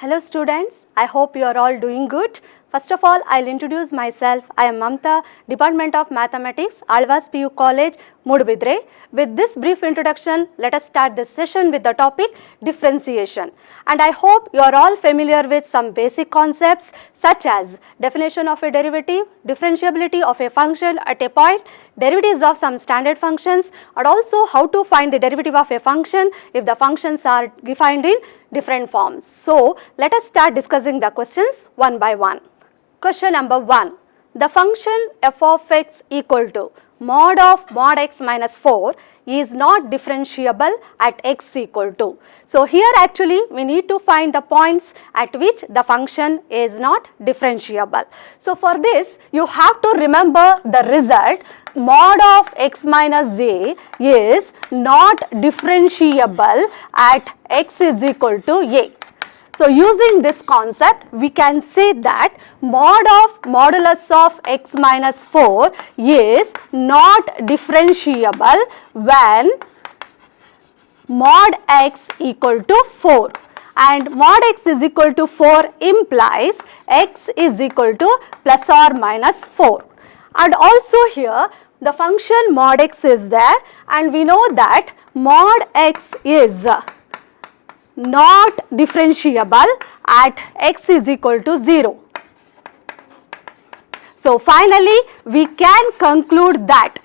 Hello students, I hope you are all doing good. First of all, I'll introduce myself. I am MAMATHA, Department of Mathematics, Alva's PU College, Mudbidre. With this brief introduction, let us start this session with the topic differentiation. And I hope you are all familiar with some basic concepts such as definition of a derivative, differentiability of a function at a point, derivatives of some standard functions, and also how to find the derivative of a function if the functions are defined in different forms. So, let us start discussing the questions one by one. Question number 1. The function f of x equal to mod of mod x minus 4 is not differentiable at x equal to. So, here actually we need to find the points at which the function is not differentiable. So, for this you have to remember the result mod of x minus a is not differentiable at x is equal to a. So, using this concept, we can say that mod of modulus of x minus 4 is not differentiable when mod x equal to 4, and mod x is equal to 4 implies x is equal to plus or minus 4. And also here the function mod x is there, and we know that mod x is not differentiable at x is equal to 0. So, finally, we can conclude that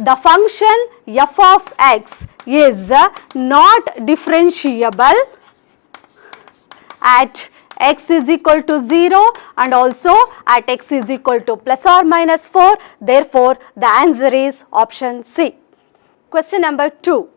the function f of x is not differentiable at x is equal to 0 and also at x is equal to plus or minus 4. Therefore, the answer is option C. Question number 2.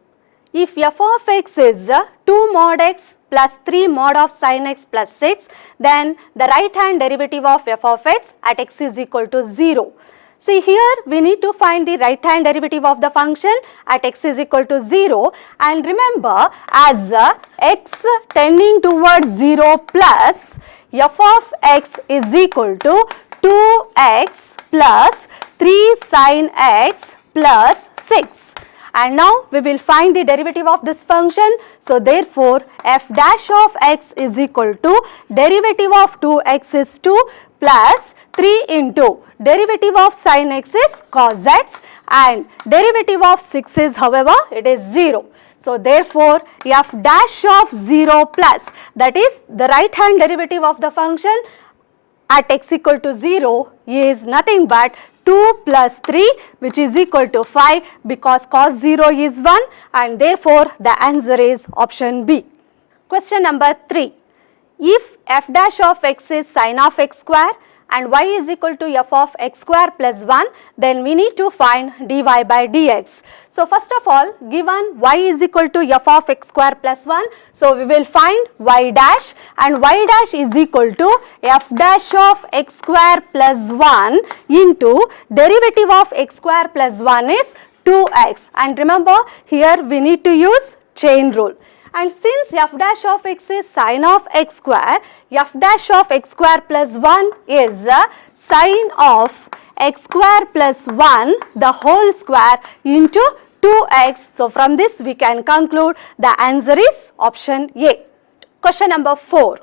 If f of x is 2 mod x plus 3 mod of sin x plus 6, then the right hand derivative of f of x at x is equal to 0. See, here we need to find the right hand derivative of the function at x is equal to 0, and remember, as x tending towards 0 plus f of x is equal to 2x plus 3 sin x plus 6. And now we will find the derivative of this function. So, therefore, f dash of x is equal to derivative of 2x is 2 plus 3 into derivative of sin x is cos x, and derivative of 6 is, however, it is 0. So, therefore, f dash of 0 plus, that is the right hand derivative of the function at x equal to 0 is nothing but 2 plus 3, which is equal to 5, because cos 0 is 1, and therefore the answer is option B. Question number 3. If f dash of x is sin of x square and y is equal to f of x square plus 1, then we need to find dy by dx. So, first of all, given y is equal to f of x square plus 1, so we will find y dash, and y dash is equal to f dash of x square plus 1 into derivative of x square plus 1 is 2x, and remember, here we need to use chain rule. And since f dash of x is sin of x square, f dash of x square plus 1 is sin of x square plus 1 the whole square into 2x. So, from this we can conclude the answer is option A. Question number 4.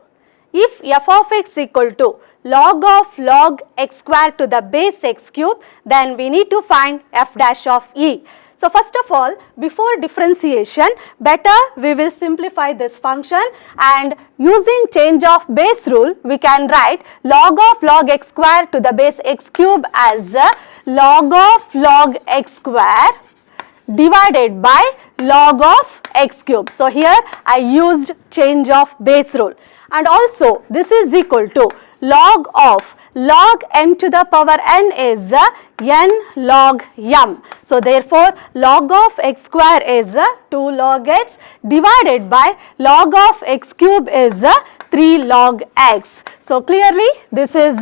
If f of x equal to log of log x square to the base x cube, then we need to find f dash of e. So, first of all, before differentiation, better we will simplify this function, and using change of base rule, we can write log of log x square to the base x cube as log of log x square divided by log of x cube. So, here I used change of base rule, and also this is equal to log of log m to the power n is n log m. So, therefore, log of x square is 2 log x divided by log of x cube is 3 log x. So, clearly this is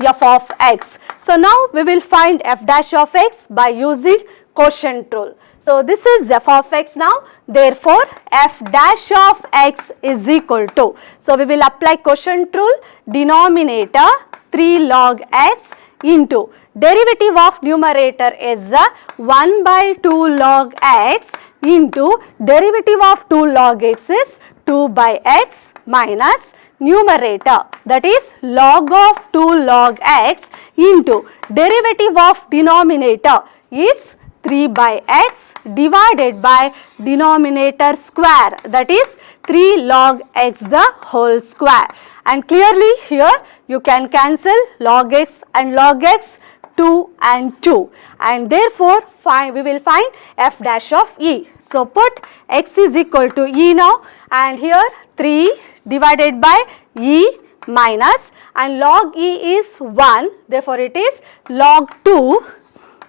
f of x. So, now we will find f dash of x by using quotient rule. So, this is f of x now, therefore, f dash of x is equal to, so we will apply quotient rule, denominator 3 log x into derivative of numerator is 1 by 2 log x into derivative of 2 log x is 2 by x minus numerator, that is log of 2 log x into derivative of denominator is 3 by x divided by denominator square, that is 3 log x the whole square. And clearly here you can cancel log x and log x, 2 and 2, and therefore we will find f dash of e. So put x is equal to e now, and here 3 divided by e minus, and log e is 1, therefore it is log 2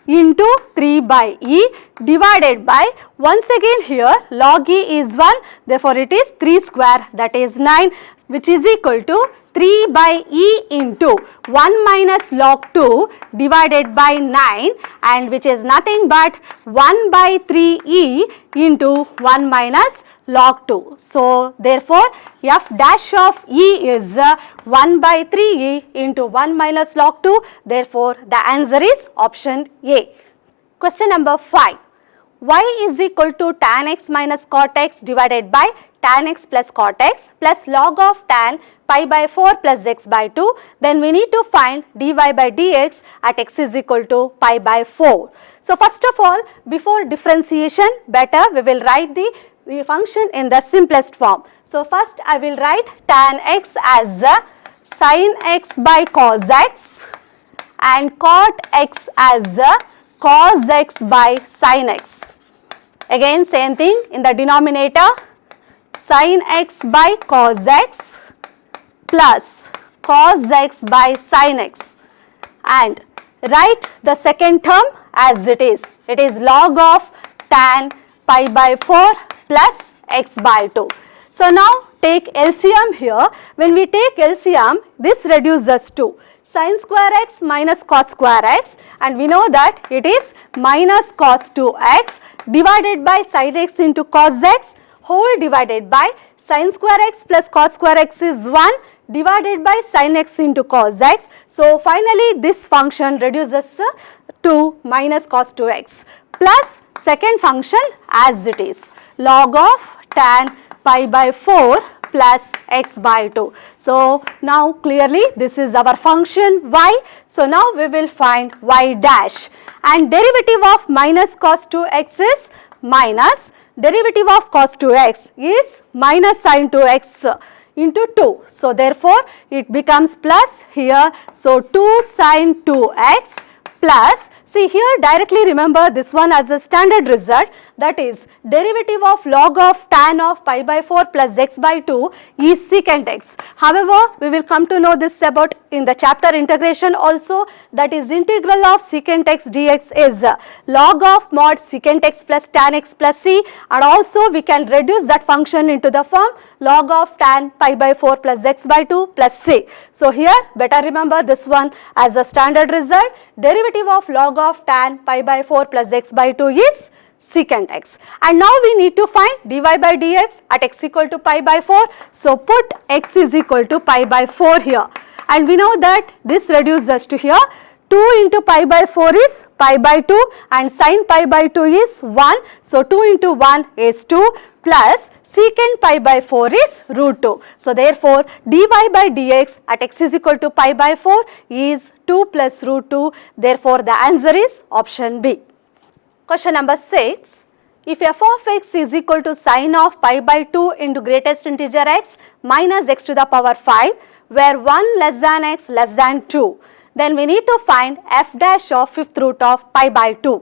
into 3 by e divided by, once again here log e is 1, therefore it is 3 square, that is 9, which is equal to 3 by e into 1 minus log 2 divided by 9, and which is nothing but 1 by 3e into 1 minus log 2. So therefore f dash of e is 1 by 3e into 1 minus log 2, therefore the answer is option A. Question number 5. Y is equal to tan x minus cot x divided by tan x plus cot x plus log of tan pi by 4 plus x by 2, then we need to find dy by dx at x is equal to pi by 4. So first of all, before differentiation, better we will write the function in the simplest form. So first I will write tan x as sin x by cos x and cot x as cos x by sin x. Again same thing in the denominator, sin x by cos x plus cos x by sin x, and write the second term as it is log of tan pi by 4 plus x by 2. So now take LCM here. When we take LCM, this reduces to sin square x minus cos square x, and we know that it is minus cos 2x divided by sin x into cos x whole divided by sin square x plus cos square x is 1 divided by sin x into cos x. So finally this function reduces to minus cos 2x plus second function as it is log of tan pi by 4 plus x by 2. So now clearly this is our function y. So now we will find y dash, and derivative of minus cos 2x is minus, derivative of cos 2x is minus sin 2x into 2. So therefore it becomes plus here. So 2 sin 2x plus, see here directly remember this one as a standard result, that is derivative of log of tan of pi by 4 plus x by 2 is secant x. However, we will come to know this about in the chapter integration also, that is integral of secant x dx is log of mod secant x plus tan x plus c, and also we can reduce that function into the form log of tan pi by 4 plus x by 2 plus c. So here better remember this one as a standard result, derivative of log of tan pi by 4 plus x by 2 is secant x. And now we need to find dy by dx at x equal to pi by 4. So put x is equal to pi by 4 here, and we know that this reduces to here 2 into pi by 4 is pi by 2 and sin pi by 2 is 1. So 2 into 1 is 2 plus secant pi by 4 is root 2. So therefore dy by dx at x is equal to pi by 4 is 2 plus root 2. Therefore the answer is option B. Question number 6. If f of x is equal to sin of pi by 2 into greatest integer x minus x to the power 5, where 1 less than x less than 2, then we need to find f dash of fifth root of pi by 2.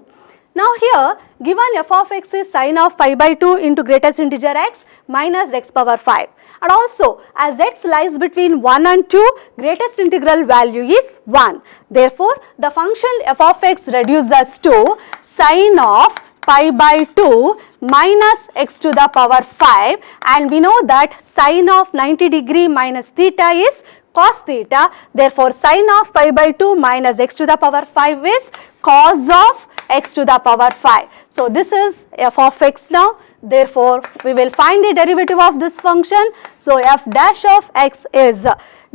Now here given f of x is sin of pi by 2 into greatest integer x minus x power 5, and also as x lies between 1 and 2, greatest integral value is 1. Therefore the function f of x reduces to sin of pi by 2 minus x to the power 5, and we know that sin of 90 degree minus theta is cos theta. Therefore sin of pi by 2 minus x to the power 5 is cos of x to the power 5. So this is f of x now. Therefore we will find the derivative of this function. So f dash of x is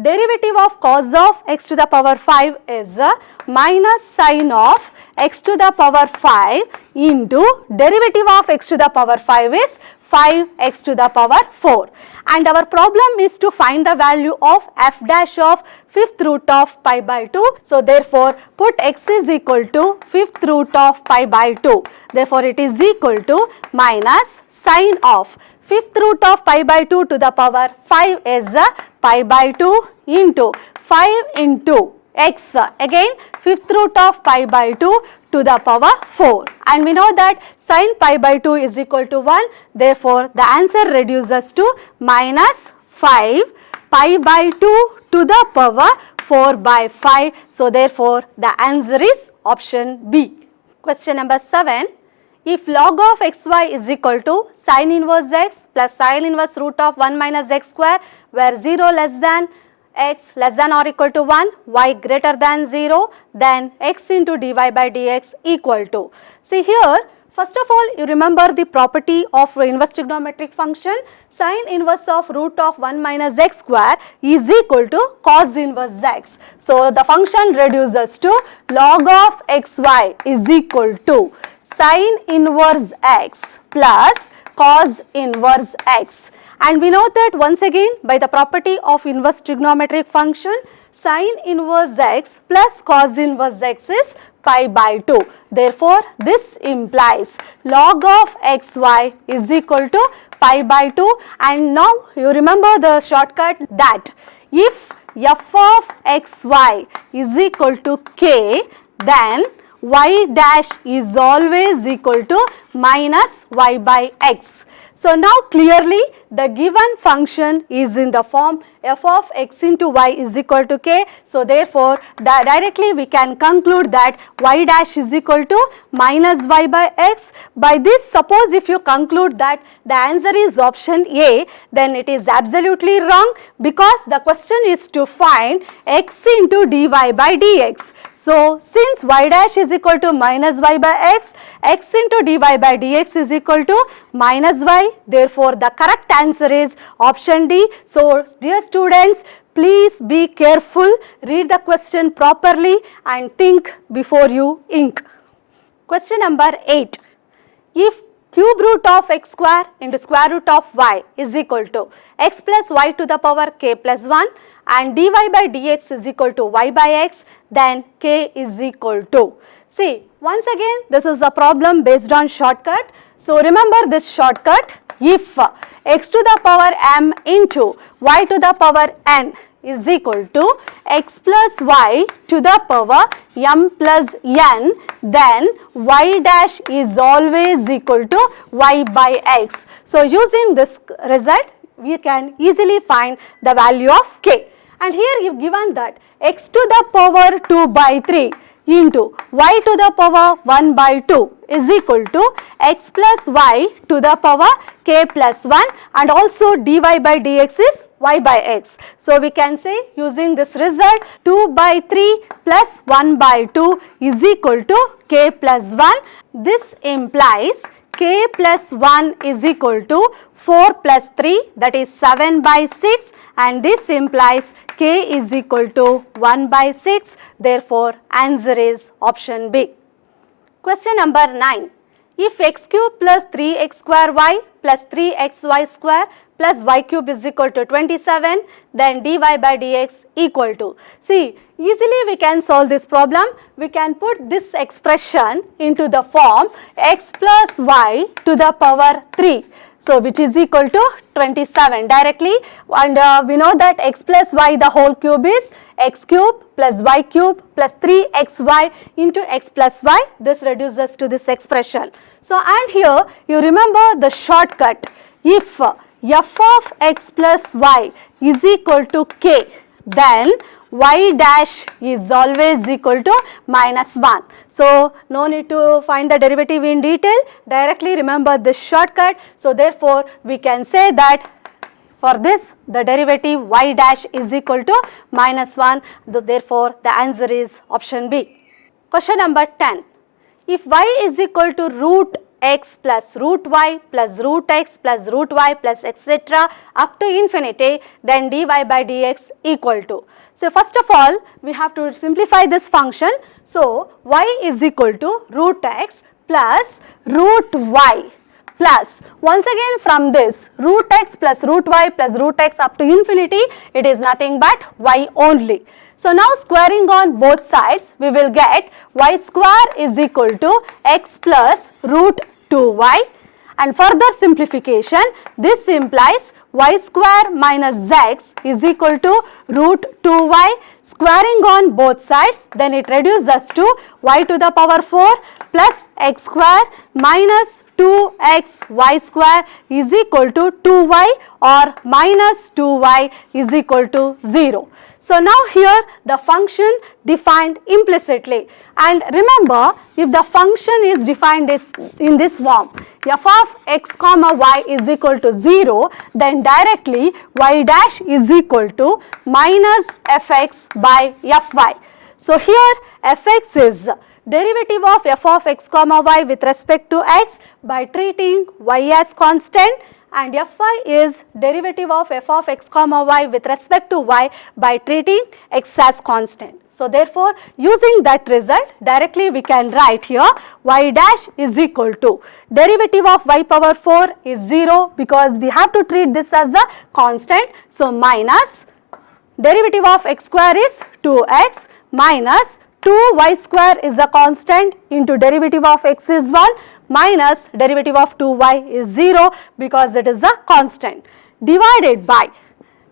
derivative of cos of x to the power 5 is minus sin of x to the power 5 into derivative of x to the power 5 is 5x to the power 4. And our problem is to find the value of f dash of fifth root of pi by 2. So therefore put x is equal to fifth root of pi by 2. Therefore it is equal to minus sine of fifth root of pi by 2 to the power 5 is pi by 2 into 5 into x, again fifth root of pi by 2 to the power 4, and we know that sin pi by 2 is equal to 1. Therefore the answer reduces to minus 5 pi by 2 to the power 4 by 5. So therefore the answer is option B. Question number 7. If log of xy is equal to sin inverse x plus sin inverse root of 1 minus x square, where 0 less than x less than or equal to 1, y greater than 0, then x into dy by dx equal to. See here, first of all you remember the property of inverse trigonometric function. Sin inverse of root of 1 minus x square is equal to cos inverse x. So the function reduces to log of xy is equal to sin inverse x plus cos inverse x. And we know that once again by the property of inverse trigonometric function, sin inverse x plus cos inverse x is pi by 2. Therefore this implies log of xy is equal to pi by 2. And now you remember the shortcut that if f of xy is equal to k, then y dash is always equal to minus y by x. So now clearly the given function is in the form f of x into y is equal to k. So therefore directly we can conclude that y dash is equal to minus y by x. By this, suppose if you conclude that the answer is option A, then it is absolutely wrong, because the question is to find x into dy by dx. So since y dash is equal to minus y by x, x into dy by dx is equal to minus y. Therefore the correct answer is option D. So dear students, please be careful, read the question properly and think before you ink. Question number 8. If cube root of x square into square root of y is equal to x plus y to the power k plus 1 and dy by dx is equal to y by x, then k is equal to. See, once again this is a problem based on shortcut. So remember this shortcut: if x to the power m into y to the power n is equal to x plus y to the power m plus n, then y dash is always equal to y by x. So using this result we can easily find the value of k. And here you given that x to the power 2 by 3 into y to the power 1 by 2 is equal to x plus y to the power k plus 1, and also dy by dx is y by x. So we can say using this result 2 by 3 plus 1 by 2 is equal to k plus 1. This implies k plus 1 is equal to 4 plus 3, that is 7 by 6, and this implies k is equal to 1 by 6. Therefore answer is option B. Question number 9. If x cube plus 3x square y plus 3xy square plus y cube is equal to 27, then dy by dx equal to. See, easily we can solve this problem. We can put this expression into the form x plus y to the power 3. So which is equal to 27 directly, and we know that x plus y the whole cube is x cube plus y cube plus 3xy into x plus y. This reduces to this expression. So and here you remember the shortcut: if f of x plus y is equal to k, then y dash is always equal to minus 1. So no need to find the derivative in detail, directly remember this shortcut. So therefore we can say that for this the derivative y dash is equal to minus 1. Therefore the answer is option B. Question number 10. If y is equal to root x plus root y plus root x plus root y plus etc. up to infinity, then dy by dx equal to. So first of all we have to simplify this function. So y is equal to root x plus root y plus, once again from this root x plus root y plus root x up to infinity, it is nothing but y only. So now squaring on both sides, we will get y square is equal to x plus root 2y, and further simplification, this implies y square minus x is equal to root 2y. Squaring on both sides, then it reduces to y to the power 4 plus x square minus 2x y square is equal to 2y, or minus 2y is equal to 0. So now here the function defined implicitly, and remember, if the function is defined in this form, f of x comma y is equal to 0, then directly y dash is equal to minus fx by fy. So here fx is derivative of f of x comma y with respect to x by treating y as constant, and fy is derivative of f of x comma y with respect to y by treating x as constant. So therefore, using that result, directly we can write here y dash is equal to derivative of y power 4 is 0, because we have to treat this as a constant. So minus derivative of x square is 2x minus 2y square is a constant into derivative of x is 1 minus derivative of 2y is 0, because it is a constant, divided by.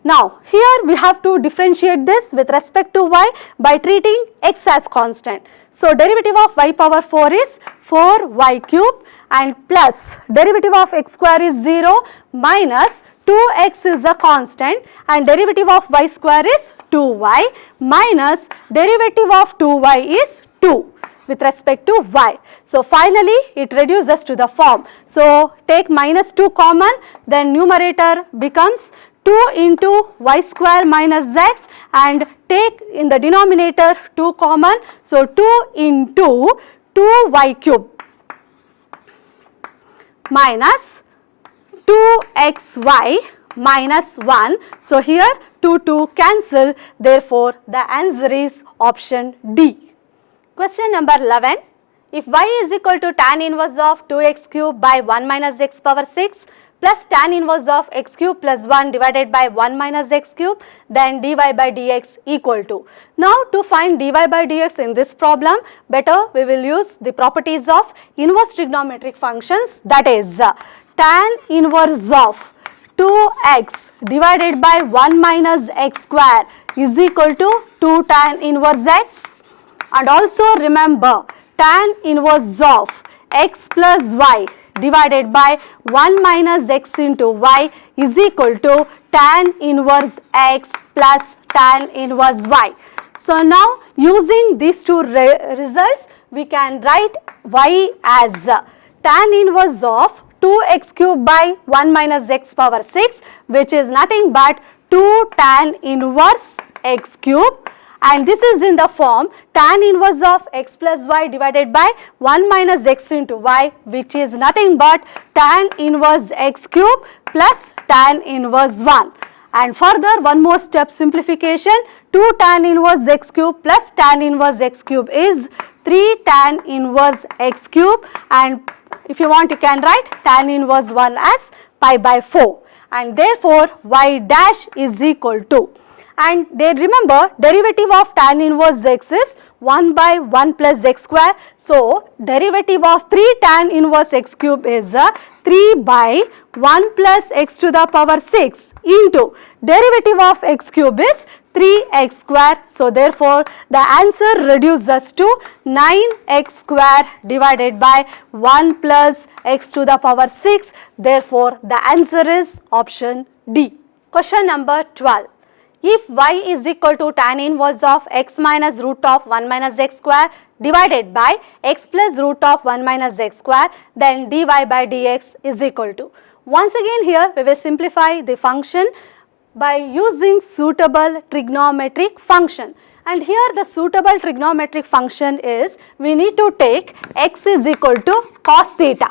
Now here we have to differentiate this with respect to y by treating x as constant. So derivative of y power 4 is 4y cube, and plus derivative of x square is 0 minus 2x is a constant, and derivative of y square is 2y minus derivative of 2y is 2 with respect to y. So finally it reduces to the form. So take minus 2 common, then numerator becomes 2 into y square minus x, and take in the denominator 2 common, so 2 into 2y cube minus 2xy minus 1. So here 2 cancel, therefore the answer is option D. Question number 11. If y is equal to tan inverse of 2x cube by 1 minus x power 6 plus tan inverse of x cube plus 1 divided by 1 minus x cube, then dy by dx equal to. Now to find dy by dx in this problem, better we will use the properties of inverse trigonometric functions, that is tan inverse of 2x divided by 1 minus x square is equal to 2 tan inverse x, and also remember tan inverse of x plus y divided by 1 minus x into y is equal to tan inverse x plus tan inverse y. So now using these two results, we can write y as tan inverse of 2x cube by 1 minus x power 6, which is nothing but 2 tan inverse x cube, and this is in the form tan inverse of x plus y divided by 1 minus x into y, which is nothing but tan inverse x cube plus tan inverse 1. And further one more step simplification, 2 tan inverse x cube plus tan inverse x cube is 3 tan inverse x cube, and if you want you can write tan inverse 1 as pi by 4, and therefore y dash is equal to, and they remember derivative of tan inverse x is 1 by 1 plus x square. So derivative of 3 tan inverse x cube is 3 by 1 plus x to the power 6 into derivative of x cube is 3x square. So therefore the answer reduces to 9x square divided by 1 plus x to the power 6. Therefore the answer is option D. Question number 12. If y is equal to tan inverse of x minus root of 1 minus x square divided by x plus root of 1 minus x square, then dy by dx is equal to. Once again here we will simplify the function by using suitable trigonometric function, and here the suitable trigonometric function is we need to take x is equal to cos theta.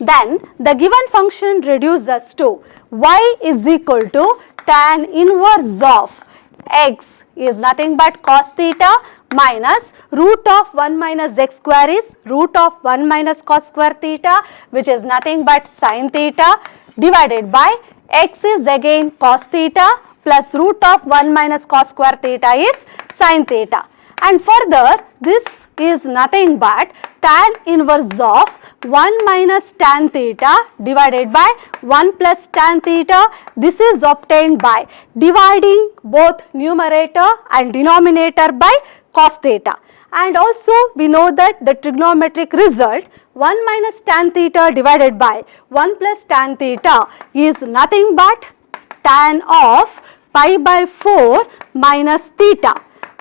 Then the given function reduces to y is equal to tan inverse of x is nothing but cos theta minus root of 1 minus x square is root of 1 minus cos square theta, which is nothing but sin theta, divided by x is again cos theta plus root of 1 minus cos square theta is sin theta. And further, this is nothing but tan inverse of 1 minus tan theta divided by 1 plus tan theta. This is obtained by dividing both numerator and denominator by cos theta. And also we know that the trigonometric result 1 minus tan theta divided by 1 plus tan theta is nothing but tan of pi by 4 minus theta,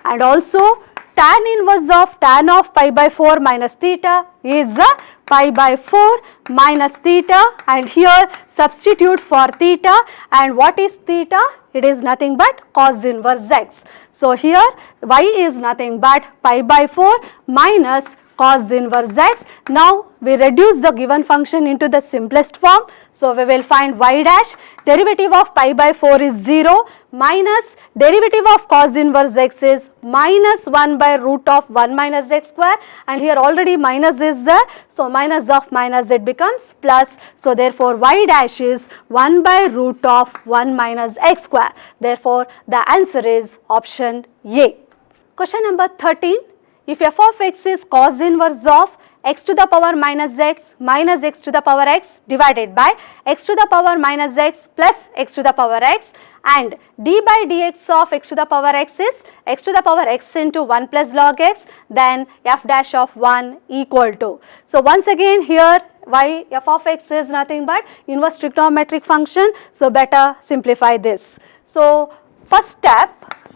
and also tan inverse of tan of pi by 4 minus theta is pi by 4 minus theta, and here substitute for theta, and what is theta? It is nothing but cos inverse x. So here y is nothing but pi by 4 minus cos inverse x. Now we reduce the given function into the simplest form. So we will find y dash, derivative of pi by 4 is 0 minus derivative of cos inverse x is minus 1 by root of 1 minus x square, and here already minus is there. So minus of minus it becomes plus. So therefore y dash is 1 by root of 1 minus x square. Therefore the answer is option A. Question number 13. If f of x is cos inverse of x to the power minus x to the power x divided by x to the power minus x plus x to the power x, and d by dx of x to the power x is x to the power x into 1 plus log x, then f dash of 1 equal to. So once again here y f of x is nothing but inverse trigonometric function, so better simplify this. So first step,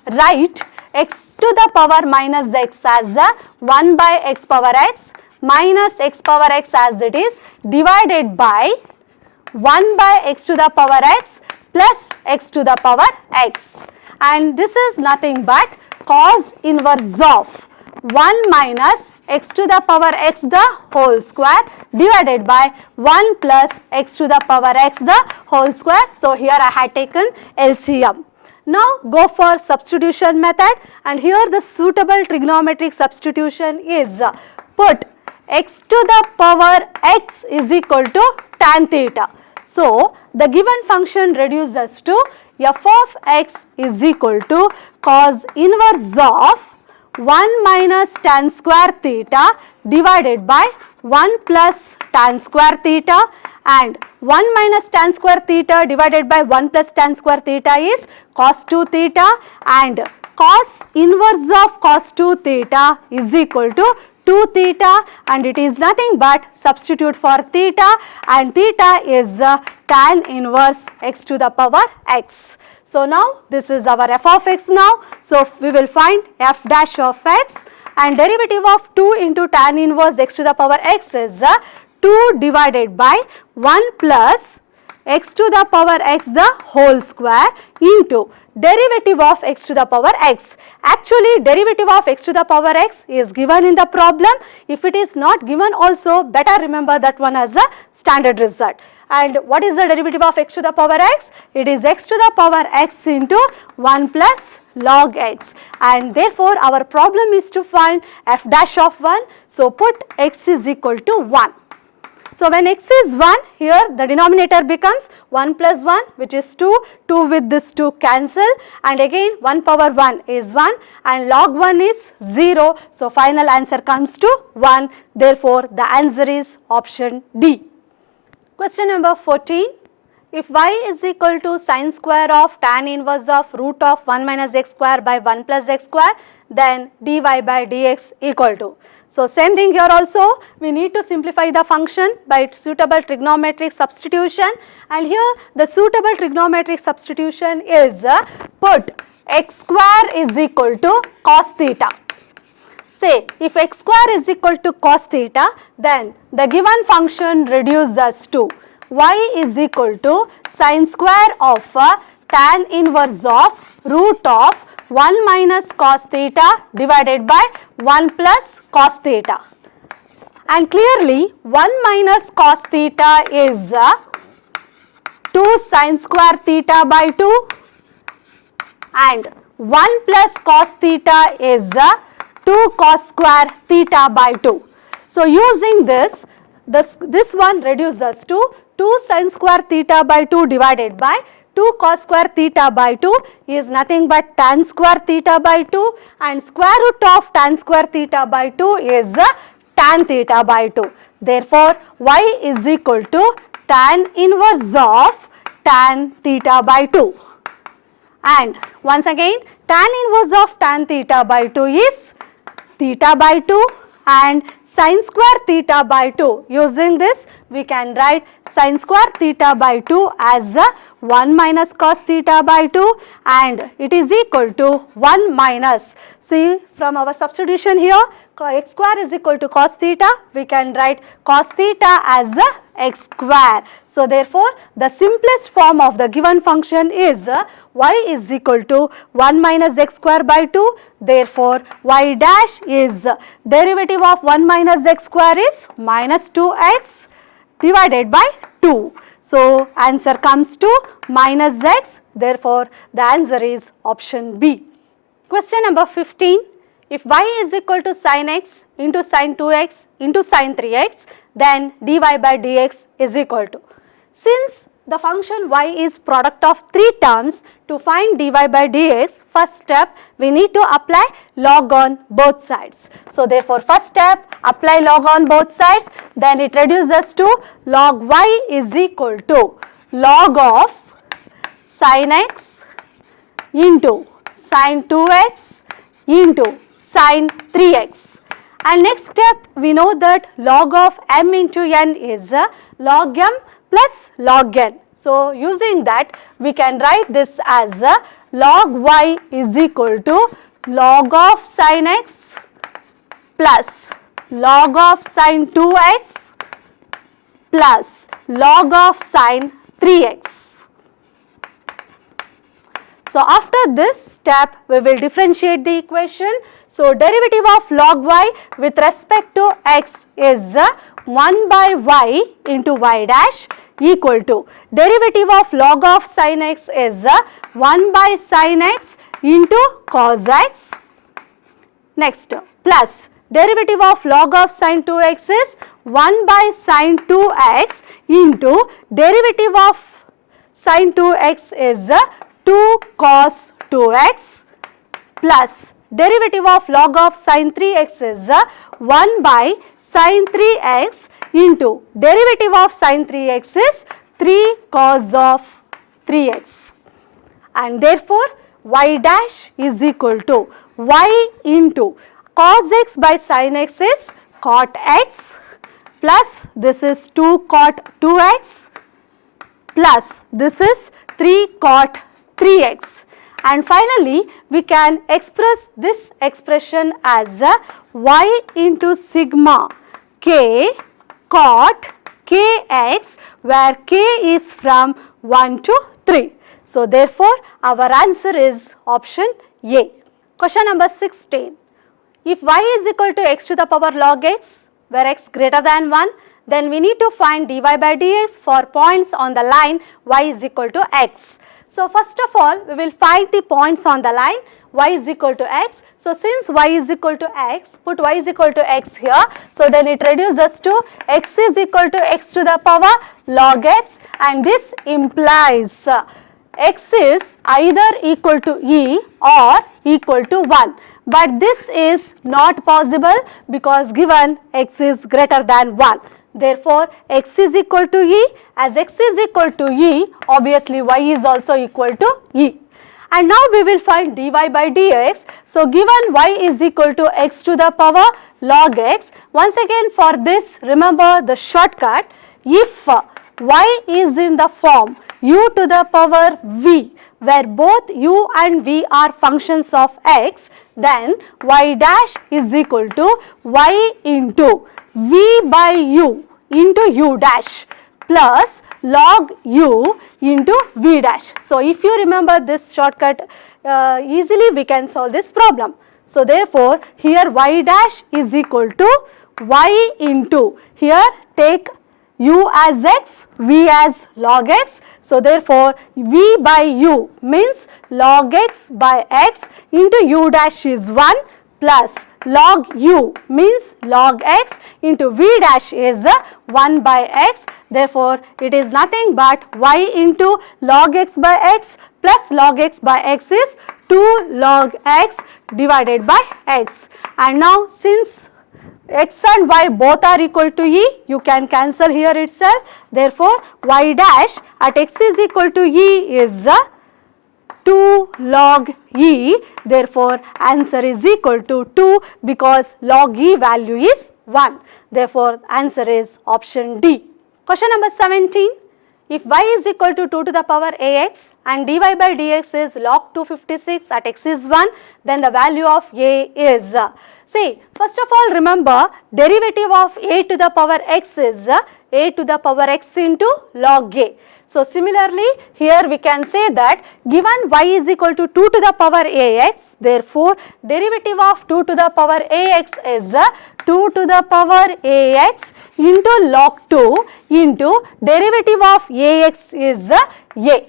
write x to the power minus x as 1 by x power x minus x power x as it is divided by 1 by x to the power x plus x to the power x, and this is nothing but cos inverse of 1 minus x to the power x the whole square divided by 1 plus x to the power x the whole square. So here I had taken LCM. Now go for substitution method, and here the suitable trigonometric substitution is put x to the power x is equal to tan theta. So the given function reduces to f of x is equal to cos inverse of 1 minus tan square theta divided by 1 plus tan square theta, and 1 minus tan square theta divided by 1 plus tan square theta is cos 2 theta, and cos inverse of cos 2 theta is equal to 2 theta, and it is nothing but substitute for theta, and theta is tan inverse x to the power x. So now this is our f of x now. So we will find f dash of x, and derivative of 2 into tan inverse x to the power x is 2 divided by 1 plus x to the power x the whole square into derivative of x to the power x. Actually derivative of x to the power x is given in the problem. If it is not given also, better remember that one as a standard result. And what is the derivative of x to the power x? It is x to the power x into 1 plus log x, and therefore our problem is to find f dash of 1. So put x is equal to 1. So when x is 1, here the denominator becomes 1 plus 1, which is 2, 2 with this 2 cancel, and again 1 power 1 is 1 and log 1 is 0. So final answer comes to 1. Therefore the answer is option D. Question number 14. If y is equal to sin square of tan inverse of root of 1 minus x square by 1 plus x square, then dy by dx equal to. So same thing here also, we need to simplify the function by suitable trigonometric substitution, and here the suitable trigonometric substitution is put x square is equal to cos theta. Say if x square is equal to cos theta, then the given function reduces to y is equal to sin square of tan inverse of root of 1 minus cos theta divided by 1 plus cos theta. And clearly 1 minus cos theta is 2 sin square theta by 2, and 1 plus cos theta is 2 cos square theta by 2. So using this one reduces to 2 sin square theta by 2 divided by 2 cos square theta by 2 is nothing but tan square theta by 2, and square root of tan square theta by 2 is tan theta by 2. Therefore, y is equal to tan inverse of tan theta by 2. And once again, tan inverse of tan theta by 2 is theta by 2 and sin square theta by 2. Using this, we can write sin square theta by 2 as 1 minus cos theta by 2, and it is equal to 1 minus, see from our substitution here, x square is equal to cos theta, we can write cos theta as x square. So therefore, the simplest form of the given function is y is equal to 1 minus x square by 2. Therefore, y dash is derivative of 1 minus x square is minus 2x divided by 2. So answer comes to minus x. Therefore, the answer is option B. Question number 15. If y is equal to sin x into sin 2x into sin 3x, then dy by dx is equal to. Since the function y is product of 3 terms, to find dy by dx, first step we need to apply log on both sides. So therefore, first step apply log on both sides, then it reduces to log y is equal to log of sin x into sin 2x into sin 3x. And next step, we know that log of m into n is log m plus log n. So using that, we can write this as log y is equal to log of sin x plus log of sin 2x plus log of sin 3x. So after this step, we will differentiate the equation. So derivative of log y with respect to x is 1 by y into y dash equal to derivative of log of sin x is 1 by sin x into cos x. Next, plus derivative of log of sin 2x is 1 by sin 2x into derivative of sin 2x is 2 cos 2x plus derivative of log of sin 3x is 1 by sin 3x into derivative of sin 3x is 3 cos of 3x. And therefore, y dash is equal to y into cos x by sin x is cot x plus this is 2 cot 2x plus this is 3 cot 3x. And finally, we can express this expression as y into sigma k cot kx, where k is from 1 to 3. So therefore, our answer is option A. Question number 16. If y is equal to x to the power log x, where x greater than 1, then we need to find dy by dx for points on the line y is equal to x. So first of all, we will find the points on the line y is equal to x. So since y is equal to x, put y is equal to x here. So then it reduces to x is equal to x to the power log x, and this implies x is either equal to e or equal to 1. But this is not possible because given x is greater than 1. Therefore, x is equal to e. As x is equal to e, obviously y is also equal to e. And now we will find dy by dx. So given y is equal to x to the power log x, once again for this remember the shortcut. If y is in the form u to the power v, where both u and v are functions of x, then y dash is equal to y into v by u into u dash plus log u into v dash. So if you remember this shortcut easily, we can solve this problem. So therefore, here y dash is equal to y into, here take u as x, v as log x. So therefore v by u means log x by x into u dash is 1 plus log u means log x into v dash is 1 by x. Therefore it is nothing but y into log x by x plus log x by x is 2 log x divided by x. And now since x and y both are equal to e, you can cancel here itself. Therefore y dash at x is equal to e is 2 log e. Therefore answer is equal to 2 because log e value is 1. Therefore answer is option D. Question number 17. If y is equal to 2 to the power ax and dy by dx is log 256 at x is 1, then the value of a is, see, first of all remember derivative of a to the power x is a to the power x into log a. So similarly here we can say that given y is equal to 2 to the power ax, therefore derivative of 2 to the power ax is 2 to the power ax into log 2 into derivative of ax is a.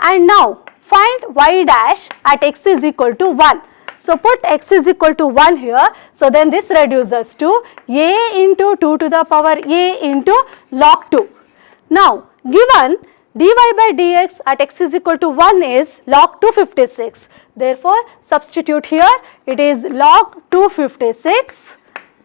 And now find y dash at x is equal to 1. So put x is equal to 1 here. So then this reduces to a into 2 to the power a into log 2. Now given dy by dx at x is equal to 1 is log 256. Therefore substitute here, it is log 256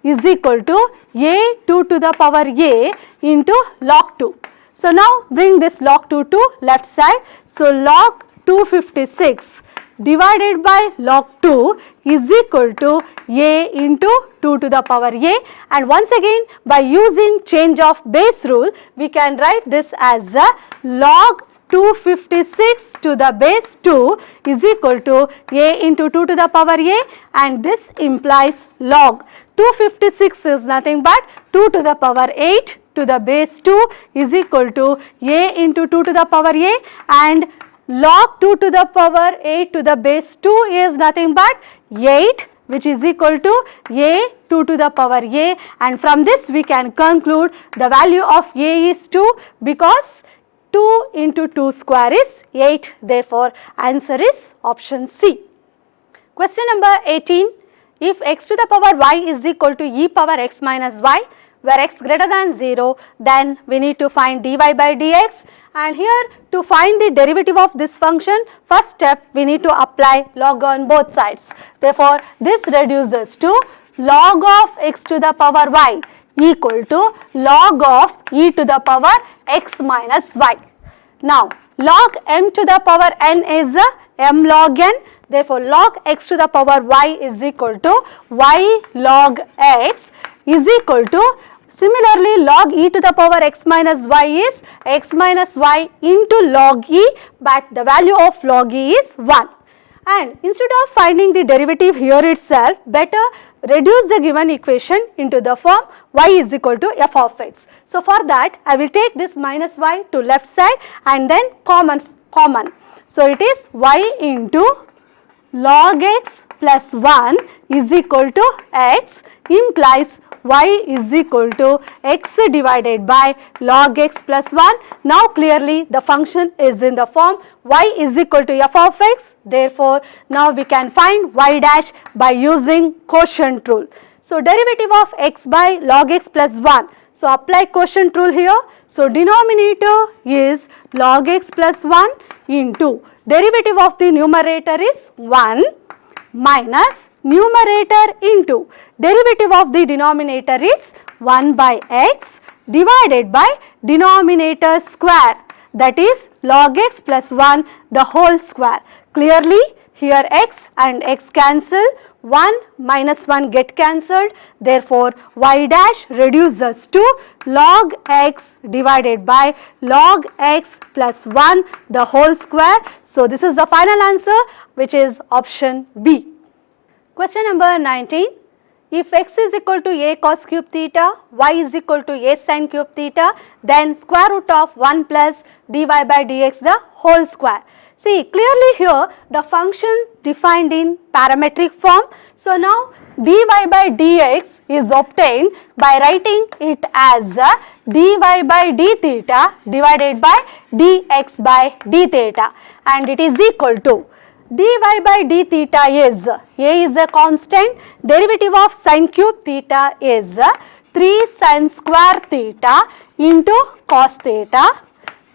is equal to a 2 to the power a into log 2. So now bring this log 2 to left side. So log 256 divided by log 2 is equal to a into 2 to the power a, and once again by using change of base rule we can write this as a log 256 to the base 2 is equal to a into 2 to the power a, and this implies log 256 is nothing but 2 to the power 8 to the base 2 is equal to a into 2 to the power a, and log 2 to the power 8 to the base 2 is nothing but 8, which is equal to a 2 to the power a, and from this we can conclude the value of a is 2 because 2 into 2 square is 8. Therefore answer is option C. Question number 18. If x to the power y is equal to e power x minus y, where x greater than 0, then we need to find dy by dx. And here to find the derivative of this function, first step we need to apply log on both sides. Therefore this reduces to log of x to the power y equal to log of e to the power x minus y. Now log m to the power n is m log n. Therefore log x to the power y is equal to y log x is equal to, similarly log e to the power x minus y is x minus y into log e, but the value of log e is 1. And instead of finding the derivative here itself, better reduce the given equation into the form y is equal to f of x. So for that I will take this minus y to left side and then common. So it is y into log x plus 1 is equal to x, implies y is equal to x divided by log x plus 1. Now clearly the function is in the form y is equal to f of x. Therefore now we can find y dash by using quotient rule. So derivative of x by log x plus 1. So apply quotient rule here. So denominator is log x plus 1 into derivative of the numerator is 1 minus numerator into derivative of the denominator is 1 by x divided by denominator square, that is log x plus 1 the whole square. Clearly here x and x cancel, 1 minus 1 get cancelled. Therefore y dash reduces to log x divided by log x plus 1 the whole square. So this is the final answer, which is option B. Question number 19. If x is equal to a cos cube theta, y is equal to a sin cube theta, then square root of 1 plus dy by dx the whole square. See clearly here the function defined in parametric form. So now dy by dx is obtained by writing it as dy by d theta divided by dx by d theta, and it is equal to dy by d theta is a is a constant, derivative of sin cube theta is 3 sin square theta into cos theta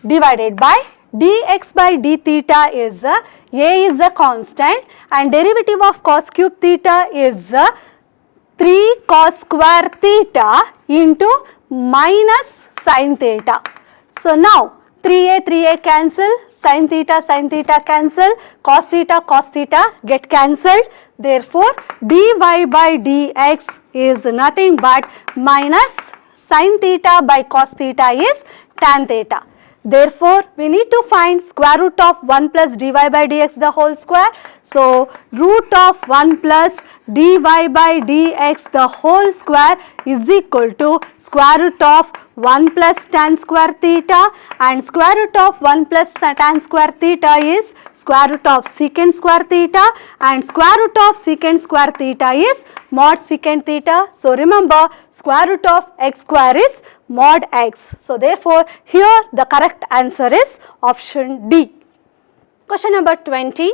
divided by dx by d theta is a is a constant, and derivative of cos cube theta is 3 cos square theta into minus sin theta. So now 3a cancel, sin theta cancel, cos theta get cancelled. Therefore dy by dx is nothing but minus sin theta by cos theta is tan theta. Therefore we need to find square root of 1 plus dy by dx the whole square. So root of 1 plus dy by dx the whole square is equal to square root of 1 plus tan square theta, and square root of 1 plus tan square theta is square root of secant square theta, and square root of secant square theta is mod secant theta. So remember square root of x square is mod x. So therefore here the correct answer is option D. Question number 20.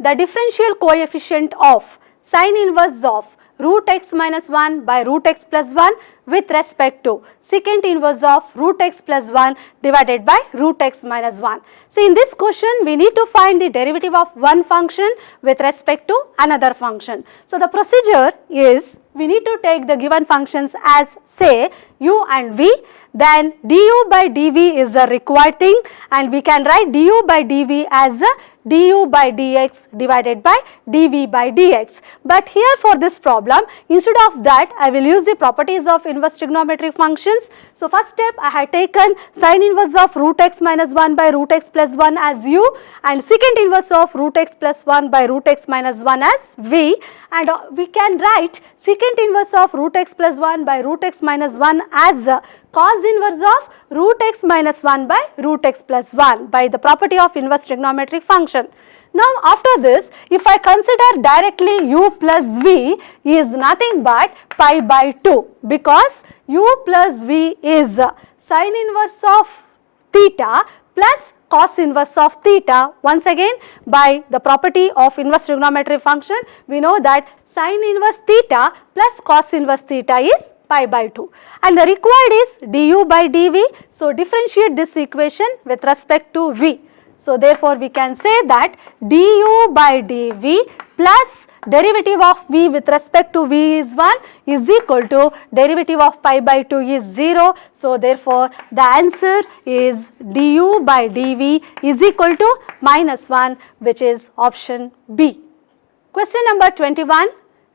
The differential coefficient of sin inverse of root x minus 1 by root x plus 1 with respect to secant inverse of root x plus 1 divided by root x minus 1. So in this question we need to find the derivative of one function with respect to another function. So the procedure is we need to take the given functions as say u and v, then du by dv is the required thing, and we can write du by dv as du by dx divided by dv by dx. But here for this problem, instead of that I will use the properties of inverse trigonometric functions. So first step I had taken sin inverse of root x minus 1 by root x plus 1 as u, and secant inverse of root x plus 1 by root x minus 1 as v, and we can write secant inverse of root x plus 1 by root x minus 1 as cos inverse of root x minus 1 by root x plus 1 by the property of inverse trigonometric function. Now after this, if I consider directly u plus v is nothing but pi by 2, because u plus v is sin inverse of theta plus cos inverse of theta. Once again by the property of inverse trigonometric function we know that sin inverse theta plus cos inverse theta is pi by 2, and the required is du by dv. So differentiate this equation with respect to v. So therefore we can say that du by dv plus derivative of v with respect to v is 1 is equal to derivative of pi by 2 is 0. So therefore the answer is du by dv is equal to minus 1, which is option B. Question number 21.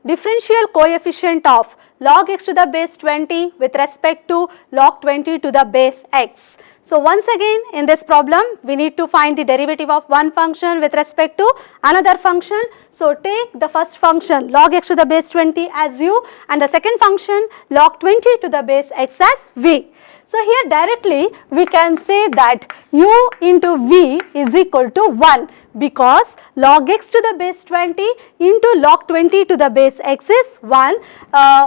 Differential coefficient of log x to the base 20 with respect to log 20 to the base x. So once again in this problem we need to find the derivative of one function with respect to another function. So take the first function log x to the base 20 as u, and the second function log 20 to the base x as v. So here directly we can say that u into v is equal to 1, because log x to the base 20 into log 20 to the base x is 1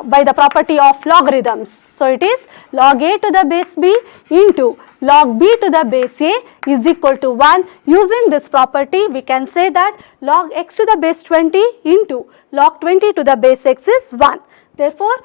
by the property of logarithms. So it is log a to the base b into log b to the base a is equal to 1. Using this property we can say that log x to the base 20 into log 20 to the base x is 1. Therefore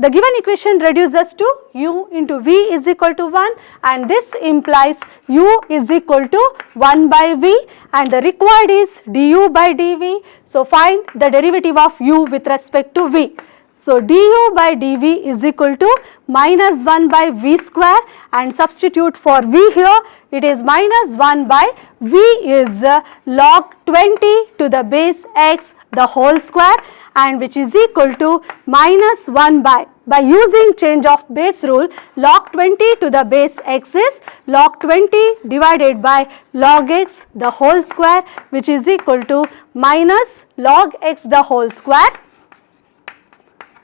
the given equation reduces to u into v is equal to 1, and this implies u is equal to 1 by v, and the required is du by dv. So find the derivative of u with respect to v. So du by dv is equal to minus 1 by v square, and substitute for v here, it is minus 1 by v is log 20 to the base x the whole square, and which is equal to minus 1 by using change of base rule, log 20 to the base x is log 20 divided by log x the whole square, which is equal to minus log x the whole square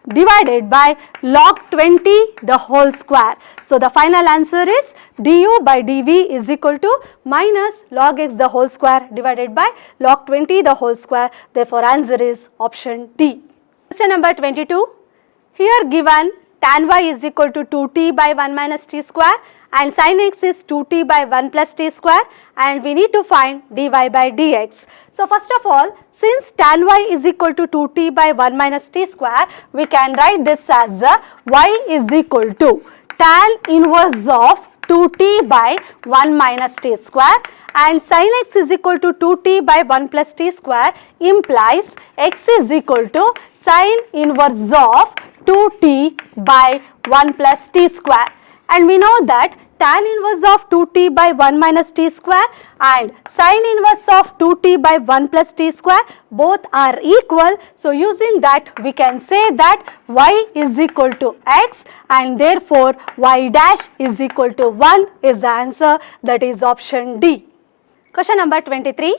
divided by log 20 the whole square. So the final answer is du by dv is equal to minus log x the whole square divided by log 20 the whole square. Therefore answer is option D. Question number 22. Here given tan y is equal to 2t by 1 minus t square and sin x is 2t by 1 plus t square, and we need to find dy by dx. So first of all, since tan y is equal to 2t by 1 minus t square, we can write this as y is equal to tan inverse of 2t by 1 minus t square, and sin x is equal to 2t by 1 plus t square implies x is equal to sin inverse of 2t by 1 plus t square. And we know that tan inverse of 2t by 1 minus t square and sin inverse of 2t by 1 plus t square both are equal. So using that we can say that y is equal to x, and therefore y dash is equal to 1 is the answer, that is option D. Question number 23.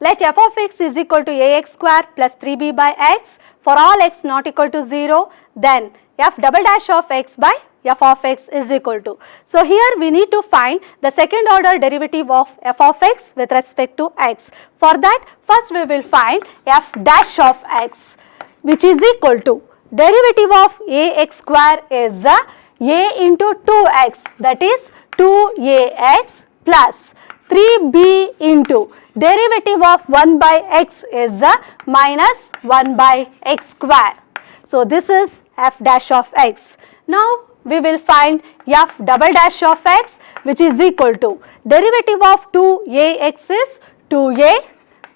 Let f of x is equal to ax square plus 3b by x for all x not equal to 0, then f double dash of x by f of x is equal to. So here we need to find the second order derivative of f of x with respect to x. For that, first we will find f dash of x, which is equal to derivative of ax square is a into 2x, that is 2ax plus 3b into derivative of 1 by x is a minus 1 by x square. So this is f dash of x. Now we will find f double dash of x, which is equal to derivative of 2ax is 2a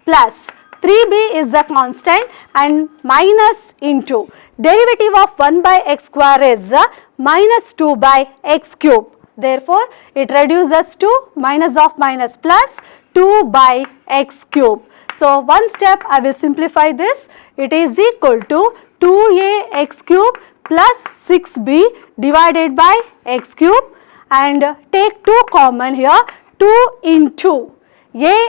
plus 3b is a constant and minus into derivative of 1 by x square is a minus 2 by x cube. Therefore, it reduces to minus of minus plus 2 by x cube. So one step I will simplify this. It is equal to 2ax cube plus 6b divided by x cube, and take 2 common here, 2 into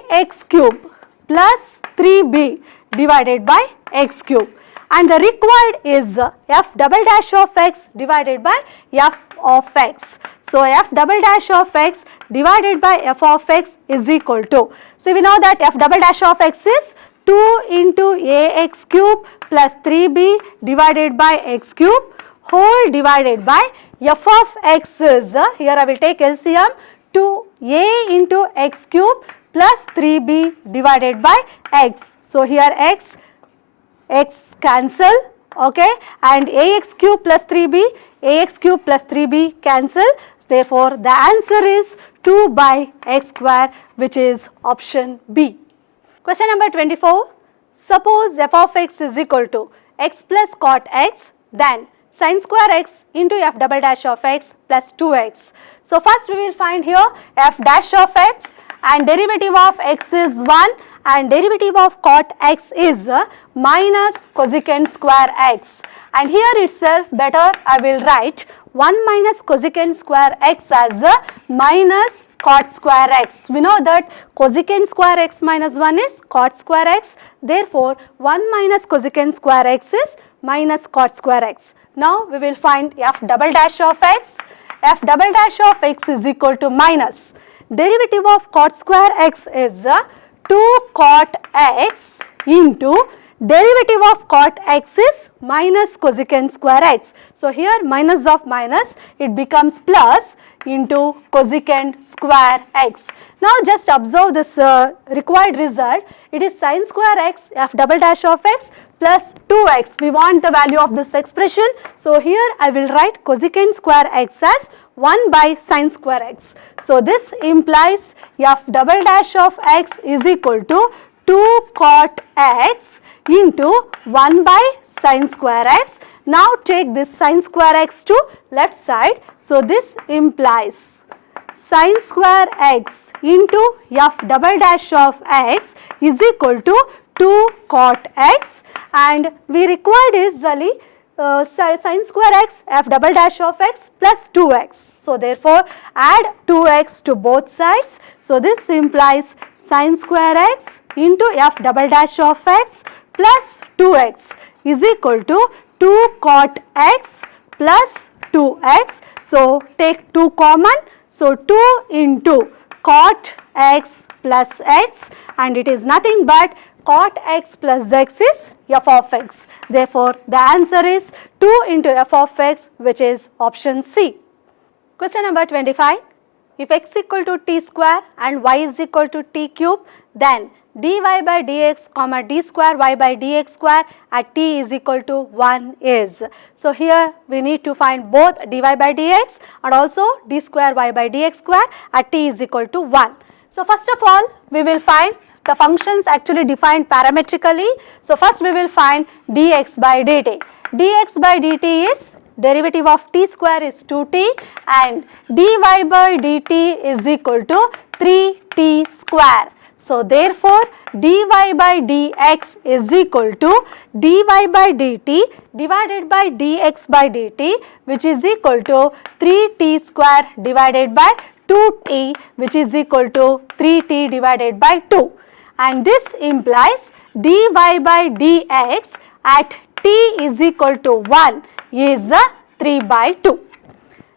ax cube plus 3b divided by x cube, and the required is f double dash of x divided by f of x. So f double dash of x divided by f of x is equal to, so we know that f double dash of x is 2 into ax cube plus 3b divided by x cube whole divided by f of x is, here I will take LCM, 2a into x cube plus 3b divided by x. So here x cancel, okay, and ax cube plus 3b cancel. Therefore the answer is 2 by x square, which is option B. Question number 24. Suppose f of x is equal to x plus cot x, then sin square x into f double dash of x plus 2x. So first we will find here f dash of x, and derivative of x is 1 and derivative of cot x is minus cosecant square x, and here itself better I will write 1 minus cosecant square x as minus cot square x. We know that cosecant square x minus 1 is cot square x, therefore 1 minus cosecant square x is minus cot square x. Now we will find f double dash of x. F double dash of x is equal to minus derivative of cot square x is 2 cot x into derivative of cot x is minus cosecant square x. So here minus of minus, it becomes plus into cosecant square x. Now just observe this required result. It is sin square x f double dash of x plus 2x. We want the value of this expression. So here I will write cosecant square x as 1 by sin square x. So this implies f double dash of x is equal to 2 cot x into 1 by sin square x. Now take this sin square x to left side. So this implies sin square x into f double dash of x is equal to 2 cot x, and we required is sin square x f double dash of x plus 2x. So therefore add 2x to both sides. So this implies sin square x into f double dash of x plus 2x is equal to 2 cot x plus 2x. So take 2 common. So 2 into cot x plus x, and it is nothing but cot x plus x is f of x. Therefore, the answer is 2 into f of x, which is option C. Question number 25. If x equal to t square and y is equal to t cube, then dy by dx comma d square y by dx square at t is equal to 1 is. So here we need to find both dy by dx and also d square y by dx square at t is equal to 1. So first of all, we will find the functions actually defined parametrically. So first we will find dx by dt. Dx by dt is derivative of t square is 2t and dy by dt is equal to 3t square. So therefore, dy by dx is equal to dy by dt divided by dx by dt, which is equal to 3t square divided by 2t, which is equal to 3t divided by 2. And this implies dy by dx at t is equal to 1 is 3 by 2.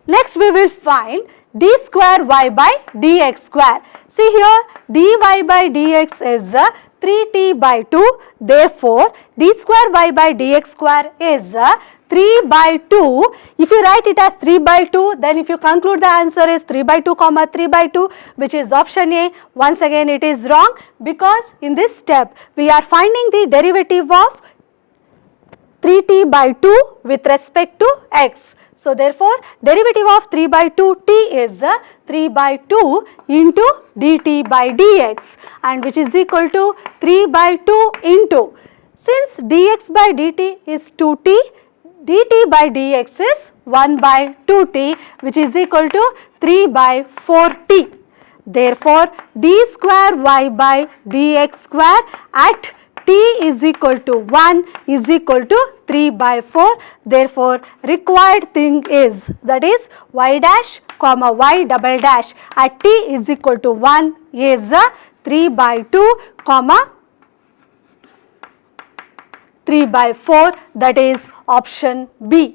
Next we will find d square y by dx square. See here, dy by dx is 3t by 2. Therefore, d square y by dx square is 3 by 2. If you write it as 3 by 2, then if you conclude the answer is 3 by 2 comma 3 by 2, which is option A. Once again it is wrong, because in this step we are finding the derivative of 3t by 2 with respect to x. So therefore, derivative of 3 by 2t is 3 by 2 into dt by dx, and which is equal to 3 by 2 into, since dx by dt is 2t, dt by dx is 1 by 2t, which is equal to 3 by 4t. Therefore, d square y by dx square at t is equal to 1 is equal to 3 by 4. Therefore, required thing is, that is y dash comma y double dash at t is equal to 1 is 3 by 2 comma 3 by 4, that is option B.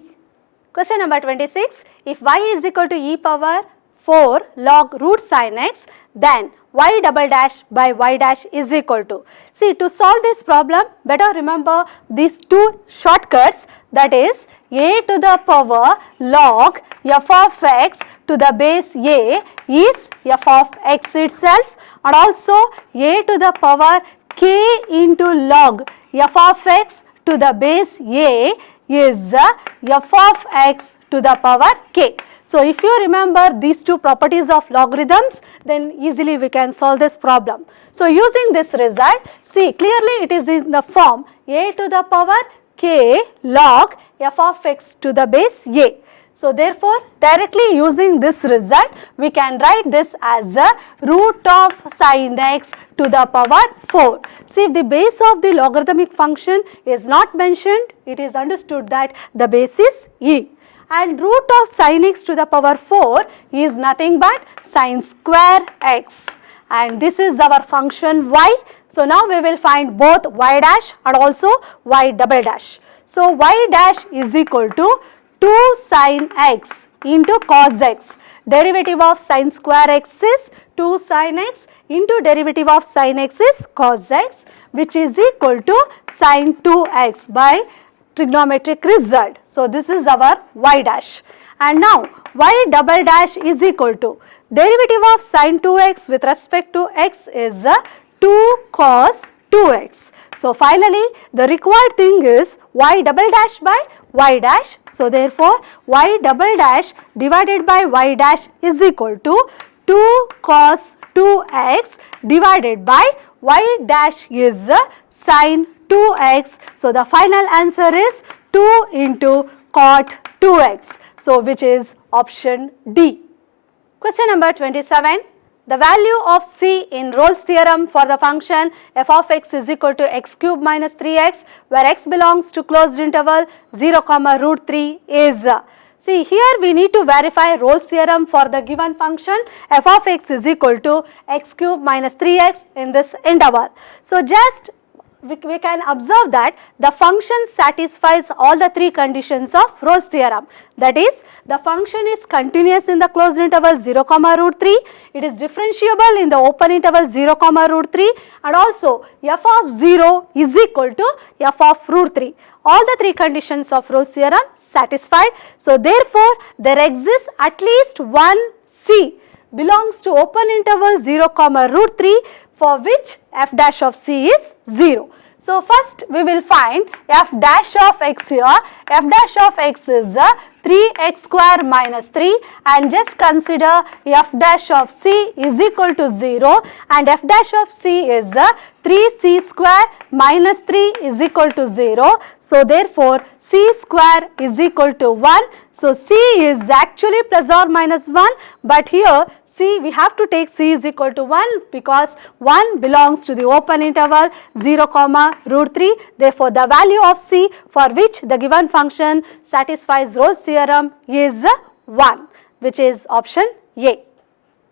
Question number 26. If y is equal to e power 4 log root sin x, then y double dash by y dash is equal to. See, to solve this problem, better remember these two shortcuts, that is a to the power log f of x to the base a is f of x itself, and also a to the power k into log f of x to the base a is f of x to the power k. So if you remember these two properties of logarithms, then easily we can solve this problem. So using this result, see clearly it is in the form a to the power k log f of x to the base a. So therefore, directly using this result, we can write this as a root of sin x to the power 4. See, if the base of the logarithmic function is not mentioned, it is understood that the base is e. And root of sin x to the power 4 is nothing but sin square x, and this is our function y. So now we will find both y dash and also y double dash. So y dash is equal to 2 sin x into cos x. Derivative of sin square x is 2 sin x into derivative of sin x is cos x, which is equal to sin 2x by trigonometric result. So this is our y dash. And now y double dash is equal to derivative of sin 2x with respect to x is 2 cos 2x. So finally the required thing is y double dash by y dash. So therefore y double dash divided by y dash is equal to 2 cos 2x divided by y dash is sin 2x. So the final answer is 2 into cot 2x. So which is option D. Question number 27. The value of C in Rolle's theorem for the function f of x is equal to x cube minus 3x, where x belongs to closed interval 0 comma root 3 is. See, here we need to verify Rolle's theorem for the given function f of x is equal to x cube minus 3x in this interval. So just we can observe that the function satisfies all the three conditions of Rolle's theorem. That is, the function is continuous in the closed interval 0, root 3, it is differentiable in the open interval 0, root 3, and also f of 0 is equal to f of root 3. All the three conditions of Rolle's theorem satisfied. So therefore, there exists at least one C belongs to open interval 0, root 3 for which f dash of C is 0. So first we will find f dash of x here. F dash of x is 3x square minus 3, and just consider f dash of C is equal to 0 and f dash of C is 3c square minus 3 is equal to 0. So therefore C square is equal to 1. So C is actually plus or minus 1, but here C, we have to take C is equal to 1 because 1 belongs to the open interval 0, root 3. Therefore, the value of C for which the given function satisfies Rolle's theorem is 1, which is option A.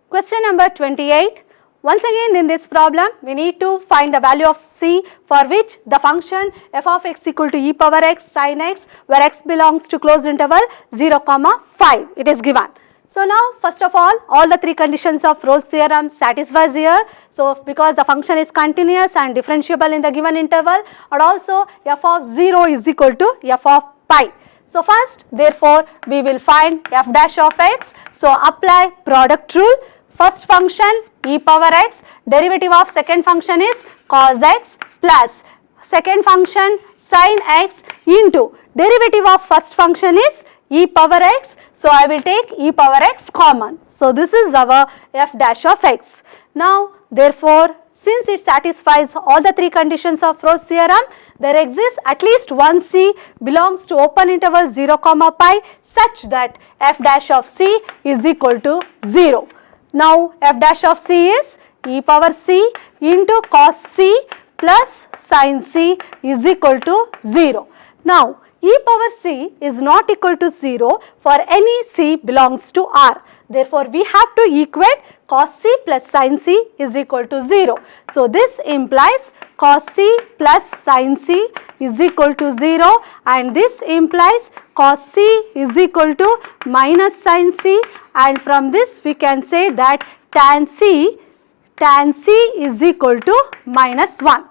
Question number 28. Once again in this problem, we need to find the value of C for which the function f of x equal to e power x sin x, where x belongs to closed interval 0, 5. It is given. So now first of all the three conditions of Rolle's theorem satisfies here. So because the function is continuous and differentiable in the given interval, and also f of 0 is equal to f of pi. So first therefore we will find f dash of x. So apply product rule. First function e power x, derivative of second function is cos x plus second function sin x into derivative of first function is e power x. So I will take e power x common. So this is our f dash of x. Now therefore, since it satisfies all the three conditions of Rolle's theorem, there exists at least one C belongs to open interval 0, pi such that f dash of C is equal to 0. Now f dash of C is e power C into cos C plus sin C is equal to 0. Now e power C is not equal to 0 for any C belongs to R. Therefore, we have to equate cos C plus sin C is equal to 0. So this implies cos C plus sin C is equal to 0, and this implies cos C is equal to minus sin C, and from this we can say that tan C is equal to minus 1.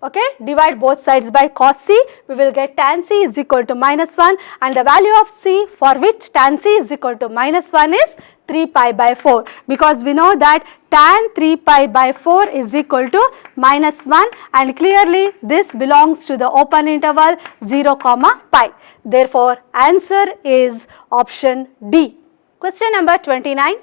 Okay, divide both sides by cos C, we will get tan C is equal to minus 1, and the value of C for which tan C is equal to minus 1 is 3 pi by 4, because we know that tan 3 pi by 4 is equal to minus 1, and clearly this belongs to the open interval 0, pi. Therefore, answer is option D. Question number 29.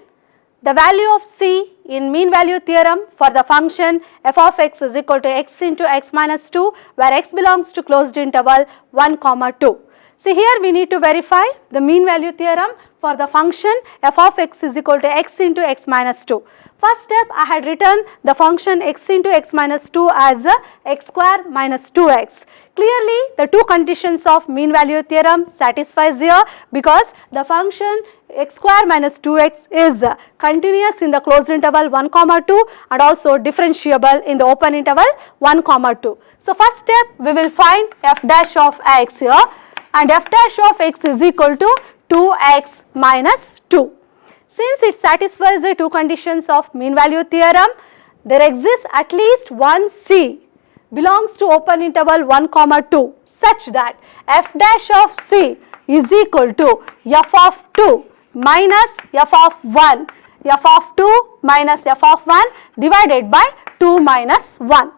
The value of C in mean value theorem for the function f of x is equal to x into x minus 2, where x belongs to closed interval 1, 2. See, here we need to verify the mean value theorem for the function f of x is equal to x into x minus 2. First step, I had written the function x into x minus 2 as x square minus 2x. Clearly, the two conditions of mean value theorem satisfies here, because the function x square minus 2x is continuous in the closed interval 1, 2 and also differentiable in the open interval 1, 2. So first step, we will find f dash of x here, and f dash of x is equal to 2x minus 2. Since it satisfies the two conditions of mean value theorem, there exists at least one C belongs to open interval 1, 2 such that f dash of C is equal to f of 2 minus f of 1, f of 2 minus f of 1 divided by 2 minus 1.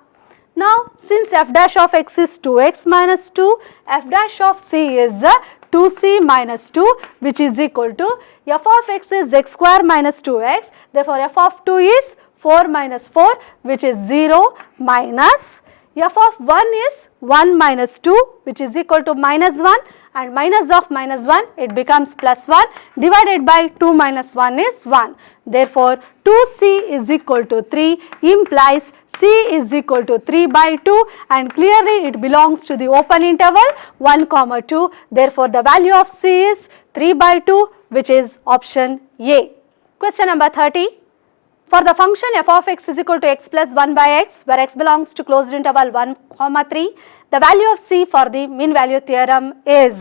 Now, since f dash of x is 2x minus 2, f dash of C is 2c minus 2, which is equal to f of x is x square minus 2x. Therefore, f of 2 is 4 minus 4, which is 0, minus f of 1 is 1 minus 2, which is equal to minus 1, and minus of minus 1, it becomes plus 1, divided by 2 minus 1 is 1. Therefore, 2c is equal to 3 implies C is equal to 3 by 2, and clearly it belongs to the open interval 1, 2. Therefore, the value of C is 3 by 2, which is option A. Question number 30. For the function f of x is equal to x plus 1 by x, where x belongs to closed interval 1, 3, the value of c for the mean value theorem is,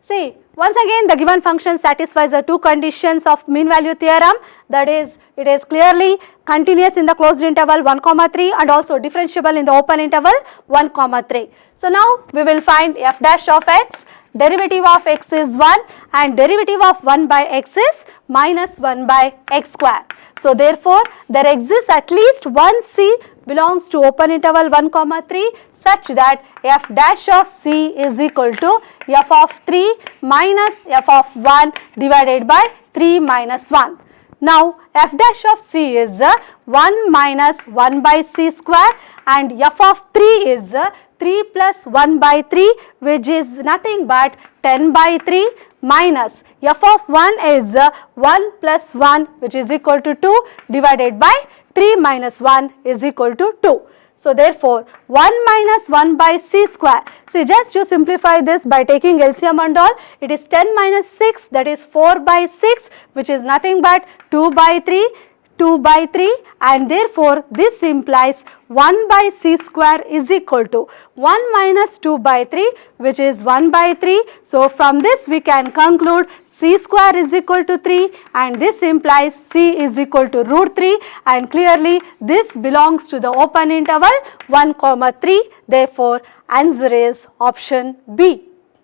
see, once again the given function satisfies the two conditions of mean value theorem, that is, it is clearly continuous in the closed interval 1, 3 and also differentiable in the open interval 1, 3. So now we will find f dash of x, derivative of x is 1 and derivative of 1 by x is minus 1 by x square. So therefore, there exists at least one c belongs to open interval 1, 3 such that f dash of c is equal to f of 3 minus f of 1 divided by 3 minus 1. Now f dash of c is 1 minus 1 by c square and f of 3 is 3 plus 1 by 3, which is nothing but 10 by 3 minus f of 1 is 1 plus 1, which is equal to 2 divided by 3 minus 1 is equal to 2. So therefore, 1 minus 1 by c square, see, just you simplify this by taking LCM and all, it is 10 minus 6, that is 4 by 6, which is nothing but 2 by 3, 2 by 3, and therefore this implies 1 by c square is equal to 1 minus 2 by 3, which is 1 by 3. So from this we can conclude c square is equal to 3 and this implies c is equal to root 3, and clearly this belongs to the open interval 1, 3. Therefore answer is option B.